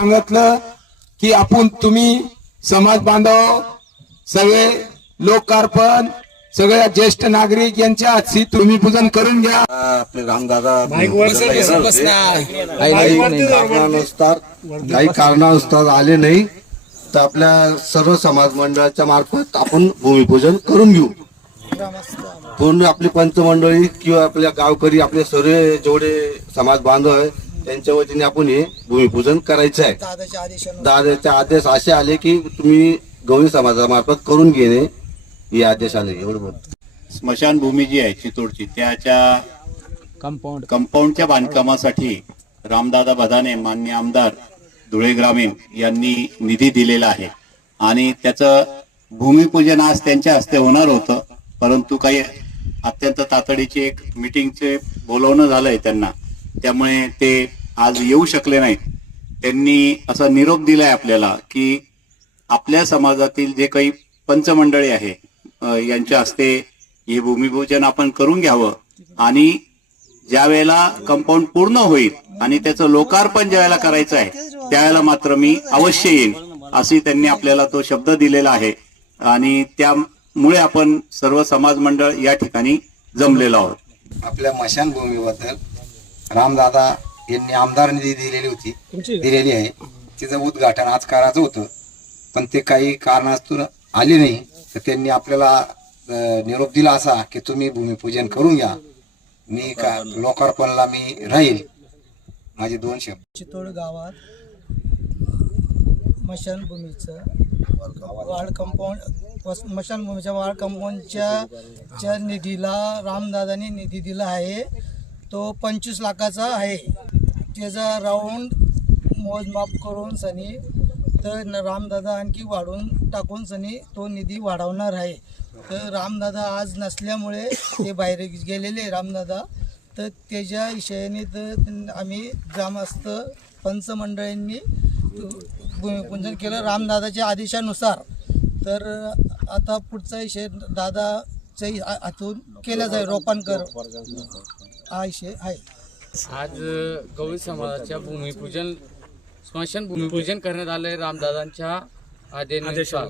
सांगितलं की आपण तुम्ही समाज बांधव सगळे लोकार्पण सगळ्या ज्येष्ठ नागरिक यांच्या हाती तुम्ही पूजन करून घ्या। आपले रामदादा काही कारणानुसार आले नाही तर आपल्या सर्व समाज मंडळाच्या मार्फत आपण भूमिपूजन करून घेऊ। पूर्ण आपली पंचमंडळी किंवा आपल्या गावकरी आपले सर्व जेवढे समाज बांधव आहे त्यांच्या वतीने आपण हे भूमिपूजन करायचं आहे। दादाचे आदेश असे आले की तुम्ही गवळी समाजामार्फत करून घेणे हे आदेश आले। एवढं स्मशानभूमी जी आहे चितोडची त्याच्या कंपाऊंडच्या बांधकामासाठी रामदादा बधाने मान्य आमदार धुळे ग्रामीण यांनी निधी दिलेला आहे आणि त्याचं भूमिपूजन आज त्यांच्या हस्ते होणार होतं, परंतु काही अत्यंत तातडीची एक मीटिंगचे बोलवणं झालंय त्यांना, त्यामुळे ते आज येऊ शकले नाहीत। त्यांनी असा निरोप दिलाय आपल्याला की आपल्या समाजातील जे काही पंचमंडळी आहे यांच्या हस्ते हे भूमिपूजन आपण करून घ्यावं आणि ज्या वेळेला कंपाऊंड पूर्ण होईल आणि त्याचं लोकार्पण ज्या वेळेला करायचं आहे त्यावेळेला मात्र मी अवश्य येईन अशी त्यांनी आपल्याला तो शब्द दिलेला आहे आणि त्यामुळे आपण सर्व समाज मंडळ या ठिकाणी जमलेलो आहोत। आपल्या स्मशानभूमीबद्दल रामदादा यांनी आमदार निधी दिलेली आहे, तिचं उद्घाटन आज करायचं होतं पण ते काही कारणास्तव आले नाही, तर त्यांनी आपल्याला निरोप दिला असा की तुम्ही भूमिपूजन करून घ्या, मी का लोकार्पणला मी राहील। माझे 2 शब्द चितोड गावात स्मशानभूमीचं वाढ कंपाऊंड स्मशानभूमीच्या वाढ कंपाऊंडच्या निधीला रामदादांनी निधी दिला आहे, तो 25 लाखाचा आहे। त्याचा राऊंड मोजमाप करून सनी तर रामदादा आणखी वाढून टाकून सनी तो निधी वाढवणार आहे। तर रामदादा आज नसल्यामुळे ते बाहेर गेलेले रामदादा, तर त्याच्या विषयाने तर आम्ही ग्रामस्थ पंचमंडळींनी भूमिपूजन केलं रामदादाच्या आदेशानुसार। तर आता पुढचा विषय दादाच्या हातून केला जाईल, रोपांकर हा विषय आहे। आज गवळी समाजाच्या स्मशान भूमिपूजन करण्यात आले रामदादांच्या आदेशानुसार।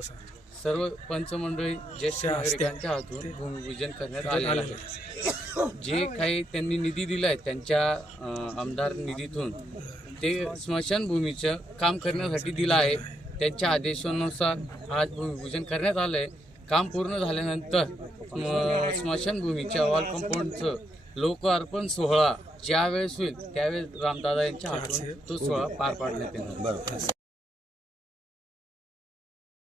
सर्व पंचमंडळी ज्येष्ठ नागरिकांच्या हातून भूमिपूजन करण्यात आले आहे। जे काही त्यांनी निधी दिलाय त्यांच्या आमदार निधीतून ते स्मशानभूमीचं काम करण्यासाठी दिलं आहे। त्यांच्या आदेशानुसार आज भूमिपूजन करण्यात आलंय। काम पूर्ण झाल्यानंतर स्मशानभूमीच्या वॉल कंपाऊंडचं लोकार्पण सोहळा ज्यावेळेस होईल त्यावेळेस रामदादा यांच्या हातून तो सोहळा पार पाडण्यात येणार।